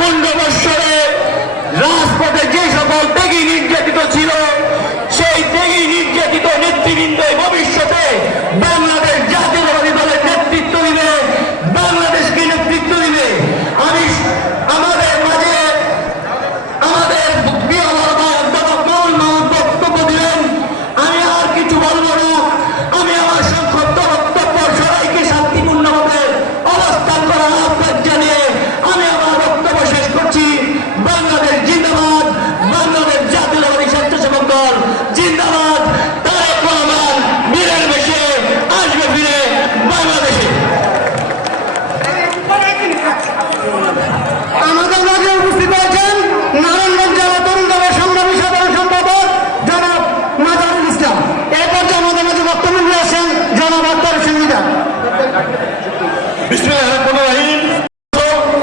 15 বৎসরে রাজপথে যে সকল ত্যাগী নির্যাতিত ছিল, সেই ত্যাগী নির্যাতিত নেতৃবৃন্দ ভবিষ্যতে বাংলাদেশ জাতীয়তাবাদী দলের নেতৃত্ব দিবে, বাংলাদেশকে নেতৃত্ব দিবে। আমি আমাদের মাঝে আমাদের প্রিয় বক্তব্য দিলেন। আমি আর কিছু বলবো না। আমি আমার সংক্ষিপ্ত বক্তব্য সবাইকে শান্তিপূর্ণভাবে অবস্থান করার আহ্বান জানিয়ে আমি আমার বক্তব্য শেষ করছি। বাংলাদেশ জিন্দাবাদ, বাংলাদেশ জাতীয়তাবাদী স্বেচ্ছাসেবক দল জিন্দাবাদ। তারেক রহমান বীরের বেশে আসবে ফিরে বাংলাদেশে। আমাদের মাঝে উপস্থিত আছেন নারায়ণগঞ্জ জেলা তরুণ দলের সংগ্রামী সাধারণ সম্পাদক জনাব মাজারুল ইসলাম। এই পর্যায়ে আমাদের মাঝে বক্তব্য নিয়ে আসেন জনাব আক্তার হোসেন মিদা। বিসমিল্লাহির রহমানির রহিম।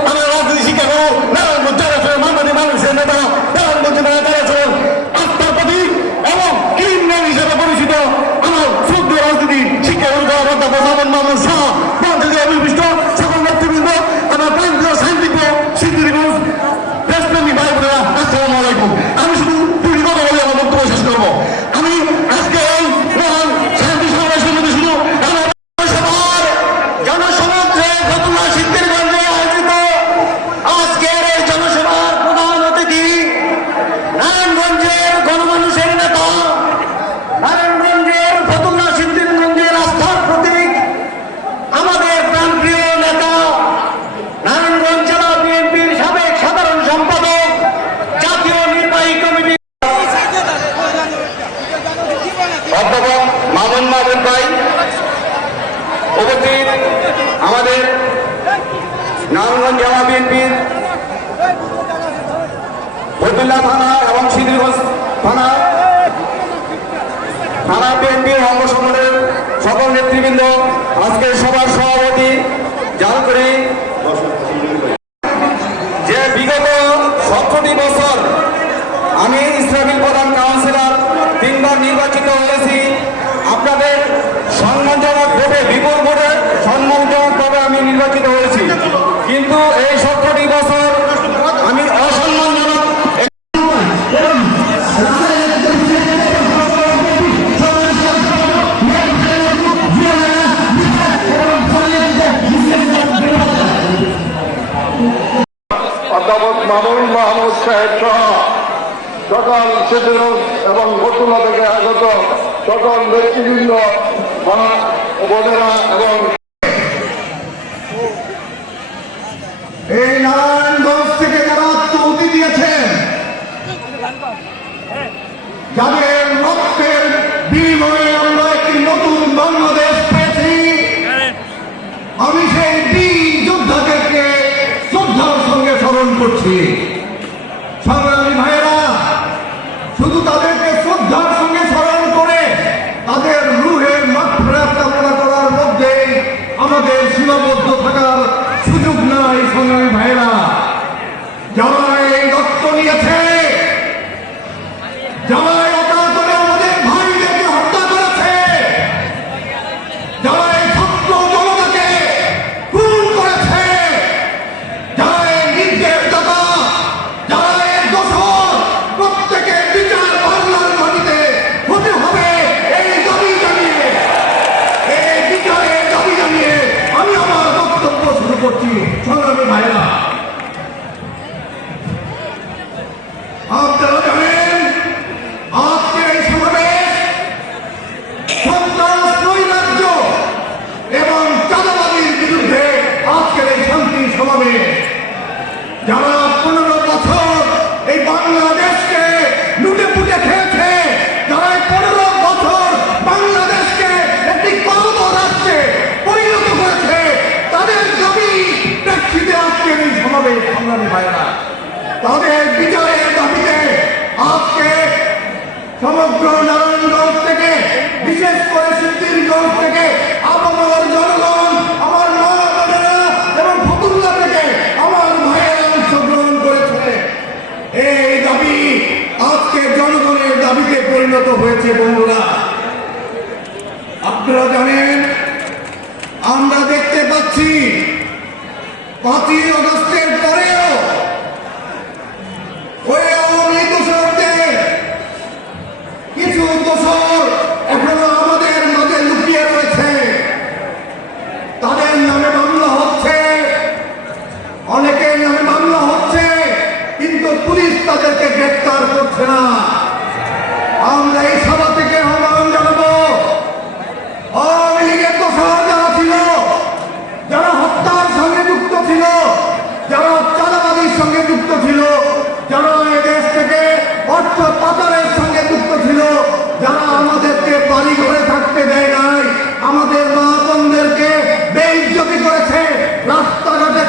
আমার রাজনীতি শিক্ষার্থী নারায়ণগঞ্জ জেলা মাননীয় মানুষের নেতা নারায়ণগঞ্জ জেলা আস্থার প্রতীক এবং ক্রিমিনাল হিসেবে পরিচিত আমার শুদ্ধ রাজনীতি শিক্ষা অধ্যাপক মোহাম্মদ মাহমুদ শাহ মঞ্চে অভিষ্ট সকল নেতৃবৃন্দ, আমার প্রান্তীয় শান্তিপ্রিয় সিদ্দিকগঞ্জ দেশপ্রেমী ভাই বোনেরা, আসসালামু আলাইকুম। আমি শুধু দুটি কথা বলে আমার বক্তব্য শেষ করবো। আমি আজকে এই মহান শান্তি সমাবেশের মধ্যে শুধু জনসমাজে ফতুল্লা সিদ্দিকগঞ্জে আয়োজিত আজকের এই জনসভার প্রধান অতিথি নারায়ণগঞ্জের গণমানুষের নেতা, নারায়ণগঞ্জের ফতুল্লা সিদ্দিকগঞ্জের আস্থার প্রতীক, আমাদের প্রাণপ্রিয় নেতা, নারায়ণগঞ্জ জেলা বিএনপির সাবেক সাধারণ সম্পাদক, জাতীয় নির্বাহী কমিটি অধ্যাপক মামুন ভাই উপস্থিত, আমাদের নারায়ণগঞ্জ জেলা বিএনপির ফতুল্লা থানা এবং সিদ্দিকগঞ্জ থানা বিএনপির অঙ্গ সংগঠনের সকল নেতৃবৃন্দ, আজকের সভার সভাপতি জালকুড়ি, যে বিগত 17টি বছর আমি ইসলামিক প্রধান কাউন্সিলর 3বার নির্বাচিত হয়েছি। আপনাদের সম্মানজনক ভোটে, বিপুল ভোটে সম্মানজনকভাবে আমি নির্বাচিত হয়েছি, কিন্তু এই 17টি বছর আমি অসম্মানজনক অধ্যাপক মামুন মাহমুদ সাহেব সহ সকল সিদ্দিকগঞ্জ এবং ফতুল্লা থেকে আগত সকল নেতৃবৃন্দ, বোনেরা এবং এই নারায়ণগঞ্জ থেকে যারা আত্মহুতি দিয়েছেন, যাদের রক্তের বিনিময়ে আমরা একটি নতুন বাংলাদেশ পেয়েছি, আমি সেই বীর যোদ্ধাদেরকে শ্রদ্ধার সঙ্গে স্মরণ করছি। সংগ্রামী ভাইয়েরা, শুধু তাদেরকে শ্রদ্ধার সঙ্গে স্মরণ করে তাদের রুহের মাগফিরাত কামনা করার মধ্যে আমাদের সীমাবদ্ধ থাকার সুযোগ নাই। সংগ্রামী ভাইয়েরা, যারা এই রক্ত নিয়েছে, যারা অকাতরে আমাদের ভাইদেরকে হত্যা করেছে, যারা এই ছাত্র জনতাকে খুন করেছে, যারা এই নির্দেশদাতা, যারা এই দোষর, প্রত্যেকের বিচার বাংলার মাটিতে হতে হবে। এই দাবি জানিয়ে, এই বিচারের দাবি জানিয়ে আমি আমার বক্তব্য শুরু করছি। সংগ্রামী ভাইয়েরা, আপনারা জানেন আজকের এই সমাবেশ সন্ত্রাস, নৈরাজ্য এবং চাঁদাবাজির বিরুদ্ধে আজকের এই শান্তি সমাবেশ। যারা 15 বছর এই বাংলাদেশকে লুটে পুটে খেয়েছে, যারা 15 বছর বাংলাদেশকে একটি গণত রাষ্ট্রে পরিণত করেছে, তাদের দাবি প্রেক্ষিতে আজকের এই সমাবেশ। সংগ্রামী ভাইয়েরা, তাদের বিচারের দাবিতে আজকে সমগ্র নারায়ণগঞ্জ থেকে, বিশেষ করে সিদ্দিকগঞ্জ থেকে, আমার জনগণ, আমার মা বোনেরা এবং ফতুল্লা থেকে আমার ভাইয়েরা অংশগ্রহণ করেছে। এই দাবি আজকে জনগণের দাবিতে পরিণত হয়েছে। বন্ধুরা, আপনারা জানেন, আমরা দেখতে পাচ্ছি 5ই আগস্টের পরেও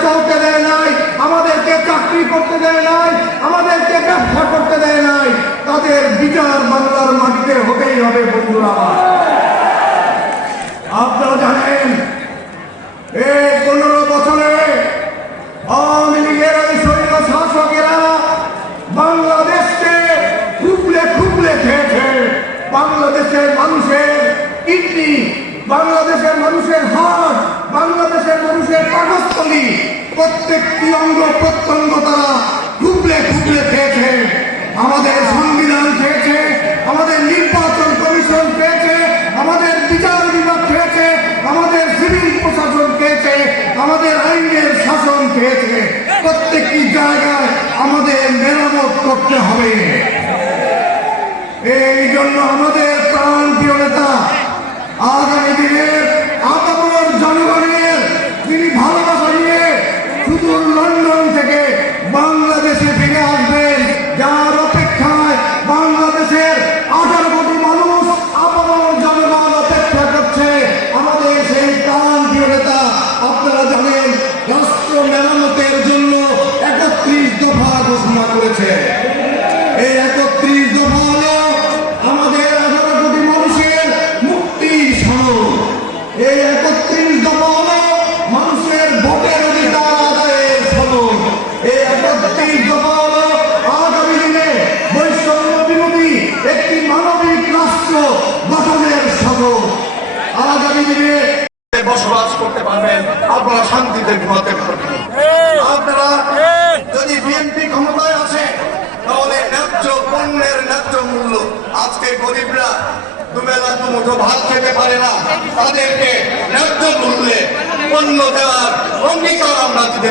চলতে দেয় নাই, আমাদেরকে চাকরি করতে দেয় নাই, আমাদেরকে ব্যবসা করতে দেয় নাই, তাদের বিচার বাংলার মাটিতে হতেই হবে বন্ধুরা আমার। আপনারা জানেন এই 15 বছরে আওয়ামী লীগের ওই সৈন্য শাসকেরা বাংলাদেশকে খুবলে খুবলে খেয়েছে। বাংলাদেশের মানুষের কিডনি, বাংলাদেশের মানুষের হার্ট, বাংলাদেশের মানুষের পাকস্থলী, প্রত্যেকটি অঙ্গ প্রত্যঙ্গ তারা খুবলে খুবলে খেয়েছে। আমাদের সংবিধান খেয়েছে, আমাদের নির্বাচন কমিশন খেয়েছে, আমাদের বিচার বিভাগ খেয়েছে, আমাদের সিভিল প্রশাসন খেয়েছে, আমাদের আইনের শাসন খেয়েছে। প্রত্যেকটি জায়গায় আমাদের মেরামত করতে হবে। এই জন্য আমাদের প্রাণ প্রিয় নেতা আগামী দিনের আপামর জনগণের তিনি ভালোবাসা নিয়ে শুধু লন্ডন থেকে বাংলাদেশে ফিরে আসবেন, যার অপেক্ষায় বাংলাদেশের 18 কোটি মানুষ আপামর জনগণ অপেক্ষা করছে। আমাদের সেই প্রাণ প্রিয় নেতা, আপনারা জানেন, রাষ্ট্র মেরামতের জন্য 31 দফা ঘোষণা করেছে। এই 31 দফা হলো আমাদের 18 কোটি মানুষের মুক্তি সনদ। এই 31 দফা হলো মানুষের ভোটের অধিকার আদায়ের সনদ। এই 31 দফা হলো আগামী দিনে বৈষম্য বিরোধী একটি মানবিক রাষ্ট্র গঠনের সনদ। আগামী দিনে বসবাস করতে পারবেন, আপনারা শান্তিতে ঘুমাতে পারবেন। আপনারা যদি বিএনপি ক্ষমতায় আসে তাহলে ন্যায্য পণ্যের ন্যায্য মূল্য, আজকে গরিবরা দুবেলা দুমুঠো ভাত খেতে পারে না, তাদেরকে ন্যায্য মূল্যে পণ্য দেওয়ার অঙ্গীকার আমরা দিতে